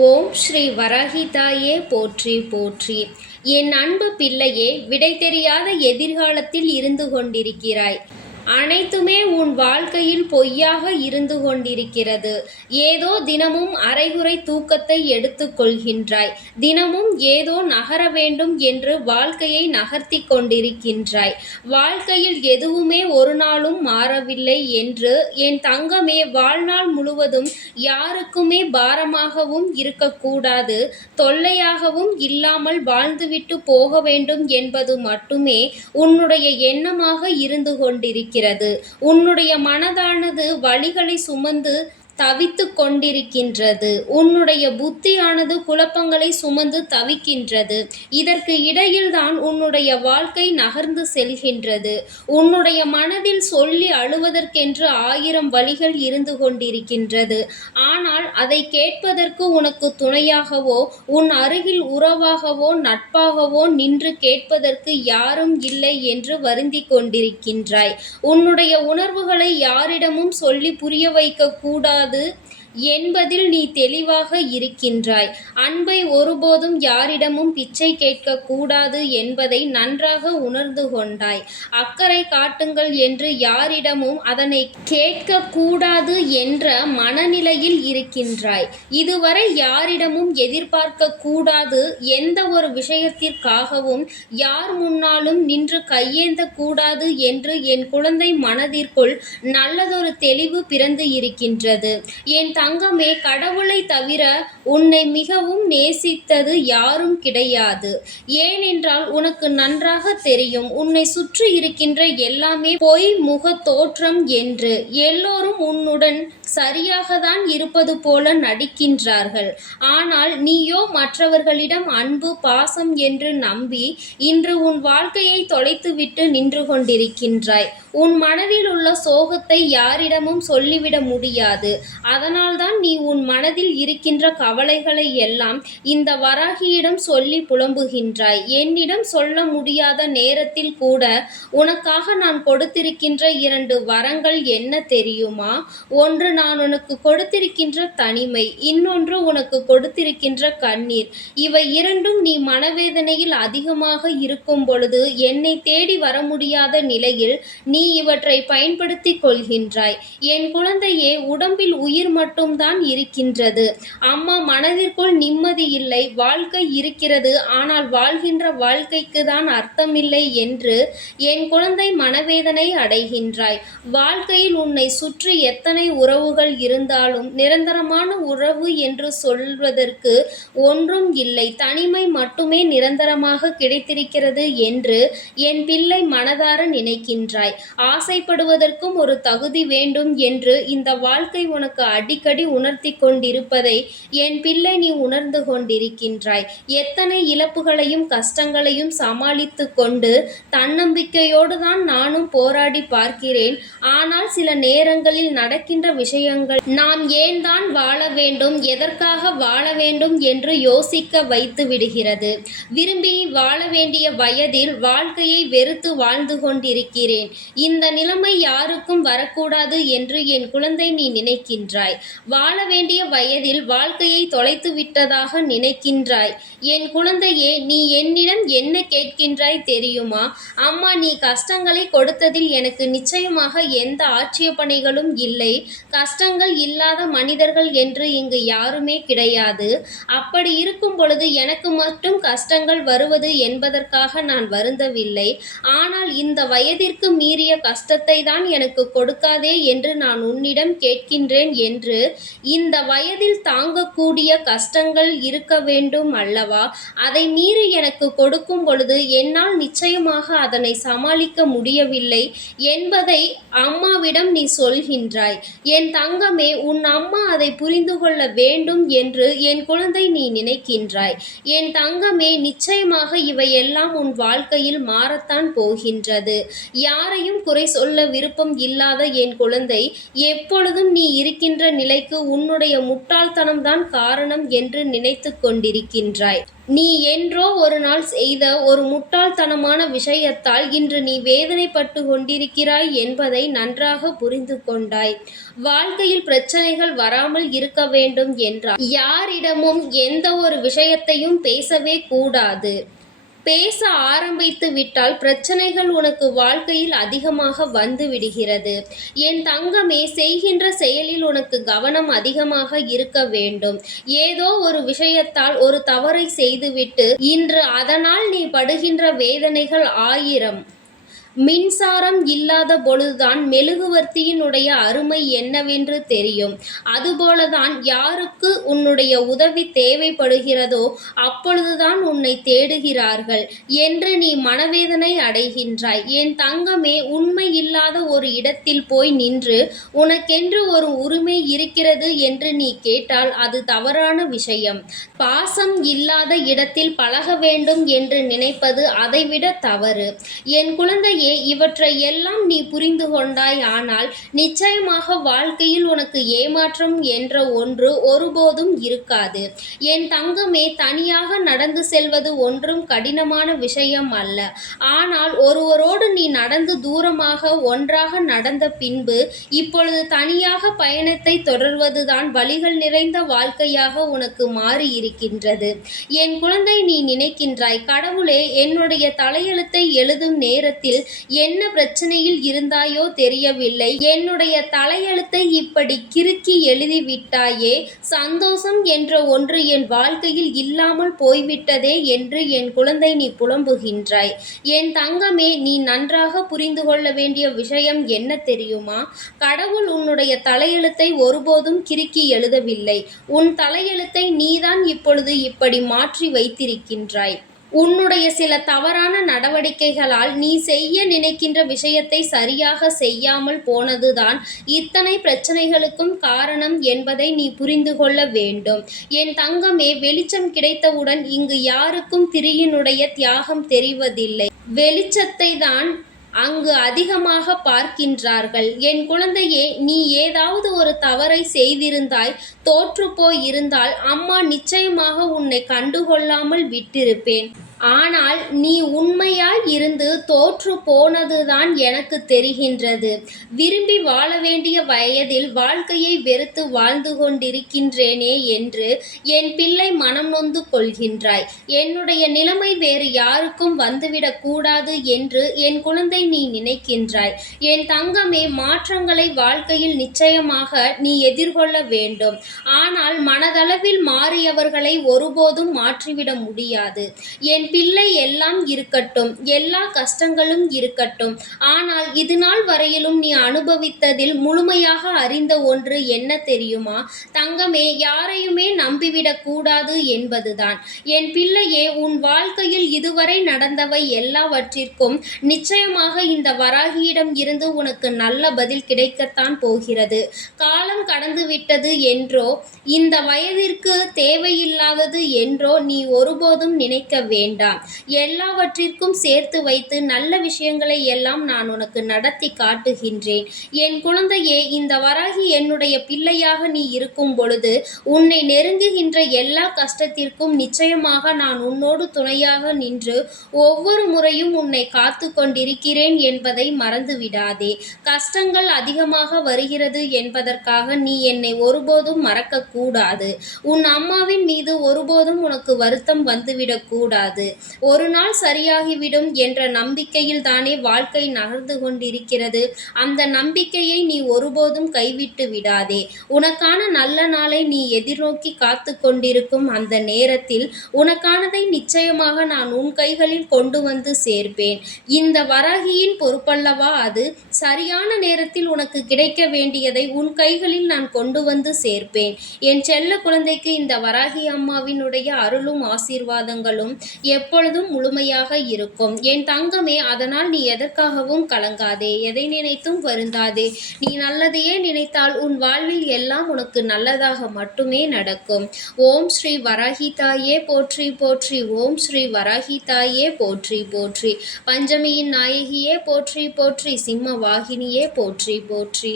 ஓம் ஸ்ரீ வராகிதாயே போற்றி போற்றி. என் அன்பு பிள்ளையே, விடை தெரியாத எதிர்காலத்தில் இருந்து கொண்டிருக்கிறாய். அனைத்துமே உன் வாழ்க்கையில் பொய்யாக இருந்து கொண்டிருக்கிறது. ஏதோ தினமும் அரைகுறை தூக்கத்தை எடுத்துக் கொள்கின்றாய். தினமும் ஏதோ நகர வேண்டும் என்று வாழ்க்கையை நகர்த்தி கொண்டிருக்கின்றாய். வாழ்க்கையில் எதுவுமே ஒரு நாளும் மாறவில்லை என்று என் தங்கமே, வாழ்நாள் முழுவதும் யாருக்குமே பாரமாகவும் இருக்கக்கூடாது, தொல்லையாகவும் இல்லாமல் வாழ்ந்துவிட்டு போக வேண்டும் என்பது மட்டுமே உன்னுடைய எண்ணமாக இருந்து கொண்டிருக்கிறது. உன்னுடைய மனதானது வலிகளை சுமந்து தவித்து கொண்டிருக்கின்றது. உன்னுடைய புத்தியானது குழப்பங்களை சுமந்து தவிக்கின்றது. இதற்கு இடையில்தான் உன்னுடைய வாழ்க்கை நகர்ந்து செல்கின்றது. உன்னுடைய மனதில் சொல்லி அழுவதற்கென்று 1000 வழிகள் இருந்து கொண்டிருக்கின்றது. ஆனால் அதை கேட்பதற்கு உனக்கு துணையாகவோ, உன் அருகில் உறவாகவோ, நட்பாகவோ நின்று கேட்பதற்கு யாரும் இல்லை என்று வருந்தி கொண்டிருக்கின்றாய். உன்னுடைய உணர்வுகளை யாரிடமும் சொல்லி புரிய வைக்க கூடாது என்பதில் நீ தெளிவாக இருக்கின்றாய். அன்பை ஒருபோதும் யாரிடமும் பிச்சை கேட்க கூடாது என்பதை நன்றாக உணர்ந்து கொண்டாய். அக்கறை காட்டுங்கள் என்று யாரிடமும் அதனை கேட்க கூடாது என்ற மனநிலையில் இருக்கின்றாய். இதுவரை யாரிடமும் எதிர்பார்க்க கூடாது. எந்த ஒரு விஷயத்திற்காகவும் யார் முன்னாலும் நின்று கையேந்த கூடாது என்று என் குழந்தை மனதிற்குள் நல்லதொரு தெளிவு பிறந்து இருக்கின்றது. என் தங்கமே, கடவுளை தவிர உன்னை மிகவும் நேசித்தது யாரும் கிடையாது. ஏனென்றால் உனக்கு நன்றாக தெரியும், உன்னை சுற்றி இருக்கின்ற எல்லாமே பொய் முக தோற்றம் என்று. எல்லோரும் உன்னுடன் சரியாகத்தான் இருப்பது போல நடிக்கின்றார்கள். ஆனால் நீயோ மற்றவர்களிடம் அன்பு, பாசம் என்று நம்பி இன்று உன் வாழ்க்கையை தொலைத்துவிட்டு நின்று கொண்டிருக்கின்றாய். உன் மனதில் உள்ள சோகத்தை யாரிடமும் சொல்லிவிட முடியாது. அதனால்தான் நீ உன் மனதில் இருக்கின்ற கவலைகளை எல்லாம் இந்த வராகியிடம் சொல்லி புலம்புகின்றாய். என்னிடம் சொல்ல முடியாத நேரத்தில் கூட உனக்காக நான் கொடுத்திருக்கின்ற 2 வரங்கள் என்ன தெரியுமா? ஒன்று, நான் உனக்கு கொடுத்திருக்கின்ற தனிமை, இன்னொன்று உனக்கு கொடுத்திருக்கின்ற கண்ணீர். இவை இரண்டும் நீ மனவேதனையில் அதிகமாக இருக்கும் பொழுது என்னை தேடி வர முடியாத நிலையில் நீ இவற்றை பயன்படுத்தி கொள்கின்றாய். என் குழந்தையே, உடம்பில் உயிர் மட்டும்தான் இருக்கின்றது. அம்மா மனதிற்குள் நிம்மதி இல்லை. வாழ்க்கை இருக்கிறது, ஆனால் வாழ்கின்ற வாழ்க்கைக்கு தான் அர்த்தமில்லை என்று என் குழந்தை மனவேதனை அடைகின்றாய். வாழ்க்கையில் உன்னை சுற்றி எத்தனை உறவுகள் இருந்தாலும் நிரந்தரமான உறவு என்று சொல்வதற்கு ஒன்றும் இல்லை. தனிமை மட்டுமே நிரந்தரமாக கிடைத்திருக்கிறது என்று என் பிள்ளை மனதார நினைக்கின்றாய். ஆசைப்படுவதற்கும் ஒரு தகுதி வேண்டும் என்று இந்த வாழ்க்கை உனக்கு அடிக்கடி உணர்த்தி கொண்டிருப்பதை என் பிள்ளை நீ உணர்ந்து கொண்டிருக்கின்றாய். எத்தனை இழப்புகளையும் கஷ்டங்களையும் சமாளித்து கொண்டு தன்னம்பிக்கையோடு தான் நானும் போராடி பார்க்கிறேன். ஆனால் சில நேரங்களில் நடக்கின்ற விஷயங்கள் நாம் ஏன் தான் வாழ வேண்டும், எதற்காக வாழ வேண்டும் என்று யோசிக்க வைத்து விடுகிறது. விரும்பி வாழ வேண்டிய வயதில் வாழ்க்கையை வெறுத்து வாழ்ந்து கொண்டிருக்கிறேன். இந்த நிலைமை யாருக்கும் வரக்கூடாது என்று என் குழந்தை நீ நினைக்கின்றாய். வாழ வேண்டிய வயதில் வாழ்க்கையை தொலைத்து விட்டதாக நினைக்கின்றாய். என் குழந்தையே, நீ என்னிடம் என்ன கேட்கின்றாய் தெரியுமா? அம்மா, நீ கஷ்டங்களை கொடுத்ததில் எனக்கு நிச்சயமாக எந்த ஆட்சேபனைகளும் இல்லை. கஷ்டங்கள் இல்லாத மனிதர்கள் என்று இங்கு யாருமே கிடையாது. அப்படி இருக்கும் பொழுது எனக்கு மட்டும் கஷ்டங்கள் வருவது என்பதற்காக நான் வருந்தவில்லை. ஆனால் இந்த வயதிற்கு மீறிய கஷ்டத்தை தான் எனக்கு கொடுக்காதே என்று நான் உன்னிடம் கேட்கின்றேன் என்று. இந்த வயதில் தாங்கக்கூடிய கஷ்டங்கள் இருக்க வேண்டும் அல்லவா? அதை மீறி எனக்கு கொடுக்கும் பொழுது என்னால் நிச்சயமாக அதனை சமாளிக்க முடியவில்லை என்பதை அம்மாவிடம் நீ சொல்கின்றாய். என் தங்கமே, உன் அம்மா அதை புரிந்து கொள்ள வேண்டும் என்று என் குழந்தை நீ நினைக்கின்றாய். என் தங்கமே, நிச்சயமாக இவையெல்லாம் உன் வாழ்க்கையில் மாறத்தான் போகின்றது. யாரையும் குறை சொல்ல விருப்பம் இல்லாத என் குழந்தை, எப்பொழுதும் நீ இருக்கின்ற நிலை பிரச்சனைக்கு உன்னுடைய முட்டாள்தனம்தான் காரணம் என்று நினைத்து கொண்டிருக்கின்றாய். நீ என்றோ ஒரு நாள் செய்த ஒரு முட்டாள்தனமான விஷயத்தால் இன்று நீ வேதனைப்பட்டு கொண்டிருக்கிறாய் என்பதை நன்றாக புரிந்து கொண்டாய். வாழ்க்கையில் பிரச்சனைகள் வராமல் இருக்க வேண்டும் என்றால் யாரிடமும் எந்த ஒரு விஷயத்தையும் பேசவே கூடாது. பேச ஆரம்பித்து விட்டால் பிரச்சனைகள் உனக்கு வாழ்க்கையில் அதிகமாக வந்து விடுகிறது. என் தங்கமே, செய்கின்ற செயலில் உனக்கு கவனம் அதிகமாக இருக்க வேண்டும். ஏதோ ஒரு விஷயத்தால் ஒரு தவறை செய்துவிட்டு இன்று அதனால் நீ படுகின்ற வேதனைகள் 1000. மின்சாரம் இல்லாத பொழுதுதான் மெழுகுவர்த்தியினுடைய அருமை என்னவென்று தெரியும். அதுபோலதான் யாருக்கு உன்னுடைய உதவி தேவைப்படுகிறதோ அப்பொழுதுதான் உன்னை தேடுகிறார்கள் என்று நீ மனவேதனை அடைகின்றாய். என் தங்கமே, உண்மை இல்லாத ஒரு இடத்தில் போய் நின்று உனக்கென்று ஒரு உரிமை இருக்கிறது என்று நீ கேட்டால் அது தவறான விஷயம். பாசம் இல்லாத இடத்தில் பழக வேண்டும் என்று நினைப்பது அதைவிட தவறு. என் குழந்தை, இவற்றை எல்லாம் நீ புரிந்து கொண்டாய். ஆனால் நிச்சயமாக வாழ்க்கையில் உனக்கு ஏமாற்றம் என்ற ஒன்று ஒருபோதும் இருக்காது. என் தங்கமே, தனியாக நடந்து செல்வது ஒன்றும் கடினமான விஷயம் அல்ல. ஆனால் ஒருவரோடு நீ நடந்து தூரமாக ஒன்றாக நடந்த பின்பு இப்பொழுது தனியாக பயணத்தை தொடர்வதுதான் வழிகள் நிறைந்த வாழ்க்கையாக உனக்கு மாறி இருக்கின்றது. என் குழந்தை, நீ நினைக்கின்றாய், கடவுளே, என்னுடைய தலையெழுத்தை எழுதும் நேரத்தில் என்ன பிரச்சனையில் இருந்தாயோ தெரியவில்லை, என்னுடைய தலையெழுத்தை இப்படி கிறுக்கி எழுதிவிட்டாயே, சந்தோஷம் என்ற ஒன்று என் வாழ்க்கையில் இல்லாமல் போய்விட்டதே என்று என் குழந்தை நீ புலம்புகின்றாய். என் தங்கமே, நீ நன்றாக புரிந்து கொள்ள வேண்டிய விஷயம் என்ன தெரியுமா? கடவுள் உன்னுடைய தலையெழுத்தை ஒருபோதும் கிறுக்கி எழுதவில்லை. உன் தலையெழுத்தை நீதான் இப்பொழுது இப்படி மாற்றி வைத்திருக்கின்றாய். உன்னுடைய சில தவறான நடவடிக்கைகளால் நீ செய்ய நினைக்கின்ற விஷயத்தை சரியாக செய்யாமல் போனதுதான் இத்தனை பிரச்சனைகளுக்கும் காரணம் என்பதை நீ புரிந்து கொள்ள வேண்டும். என் தங்கமே, வெளிச்சம் கிடைத்தவுடன் இங்கு யாருக்கும் திரியினுடைய தியாகம் தெரிவதில்லை. வெளிச்சத்தை தான் அங்கு அதிகமாக பார்க்கின்றார்கள். என் குழந்தையே, நீ ஏதாவது ஒரு தவறை செய்திருந்தாய், தோற்று போய் இருந்தால் அம்மா நிச்சயமாக உன்னை கண்டுகொள்ளாமல் விட்டிருப்பேன். ஆனால் நீ உண்மையாய் இருந்து தோற்று போனதுதான் எனக்கு தெரிகின்றது. விரும்பி வாழ வேண்டிய வயதில் வாழ்க்கையை வெறுத்து வாழ்ந்து கொண்டிருக்கின்றேனே என்று என் பிள்ளை மனம் நொந்து கொள்கின்றாய். என்னுடைய நிலைமை வேறு யாருக்கும் வந்துவிடக் கூடாது என்று என் குழந்தை நீ நினைக்கின்றாய். என் தங்கமே, மாற்றங்களை வாழ்க்கையில் நிச்சயமாக நீ எதிர்கொள்ள வேண்டும். ஆனால் மனதளவில் மாறியவர்களை ஒருபோதும் மாற்றிவிட முடியாது. என் பிள்ளை, எல்லாம் இருக்கட்டும், எல்லா கஷ்டங்களும் இருக்கட்டும். ஆனால் இதுநாள் வரையிலும் நீ அனுபவித்ததில் முழுமையாக அறிந்த ஒன்று என்ன தெரியுமா தங்கமே? யாரையுமே நம்பிவிடக் கூடாது என்பதுதான். என் பிள்ளையே, உன் வாழ்க்கையில் இதுவரை நடந்தவை எல்லாவற்றிற்கும் நிச்சயமாக இந்த வராகியிடம் இருந்து உனக்கு நல்ல பதில் கிடைக்கத்தான் போகிறது. காலம் கடந்துவிட்டது என்றோ இந்த வயதிற்கு தேவையில்லாதது என்றோ நீ ஒருபோதும் நினைக்க வேண்டாம். எல்லாவற்றிற்கும் சேர்த்து வைத்து நல்ல விஷயங்களை எல்லாம் நான் உனக்கு நடத்தி காட்டுகின்றேன். என் குழந்தையே, இந்த வராகி என்னுடைய பிள்ளையாக நீ இருக்கும் பொழுது உன்னை நெருங்குகின்ற எல்லா கஷ்டத்திற்கும் நிச்சயமாக நான் உன்னோடு துணையாக நின்று ஒவ்வொரு முறையும் உன்னை காத்து கொண்டிருக்கிறேன் என்பதை மறந்துவிடாதே. கஷ்டங்கள் அதிகமாக வருகிறது என்பதற்காக நீ என்னை ஒருபோதும் மறக்கக்கூடாது. உன் அம்மாவின் மீது ஒருபோதும் உனக்கு வருத்தம் வந்துவிடக் கூடாது. ஒரு நாள் சரியாகிவிடும் என்ற நம்பிக்கையில் தானே வாழ்க்கை நகர்ந்து கொண்டிருக்கிறது. அந்த நம்பிக்கையை நீ ஒருபோதும் கைவிட்டு விடாதே. உனக்கான நல்ல நாளை நீ எதிர்நோக்கி காத்து கொண்டிருக்கும் அந்த நேரத்தில் உனக்கானதை நிச்சயமாக நான் உன் கைகளில் கொண்டு வந்து சேர்ப்பேன். இந்த வராகியின் பொறுப்பல்லவா அது? சரியான நேரத்தில் உனக்கு கிடைக்க வேண்டியதை உன் கைகளில் நான் கொண்டு வந்து சேர்ப்பேன். என் செல்ல குழந்தைக்கு இந்த வராகி அம்மாவினுடைய அருளும் ஆசீர்வாதங்களும் எப்பொழுதும் முழுமையாக இருக்கும். என் தங்கமே, அதனால் நீ எதற்காகவும் கலங்காதே, எதை நினைத்தும் வருந்தாதே. நீ நல்லதையே நினைத்தால் உன் வாழ்வில் எல்லாம் உனக்கு நல்லதாக மட்டுமே நடக்கும். ஓம் ஸ்ரீ வராகி தாயே போற்றி போற்றி. ஓம் ஸ்ரீ வராகி தாயே போற்றி போற்றி. பஞ்சமியின் நாயகியே போற்றி போற்றி. சிம்ம வாகினியே போற்றி போற்றி.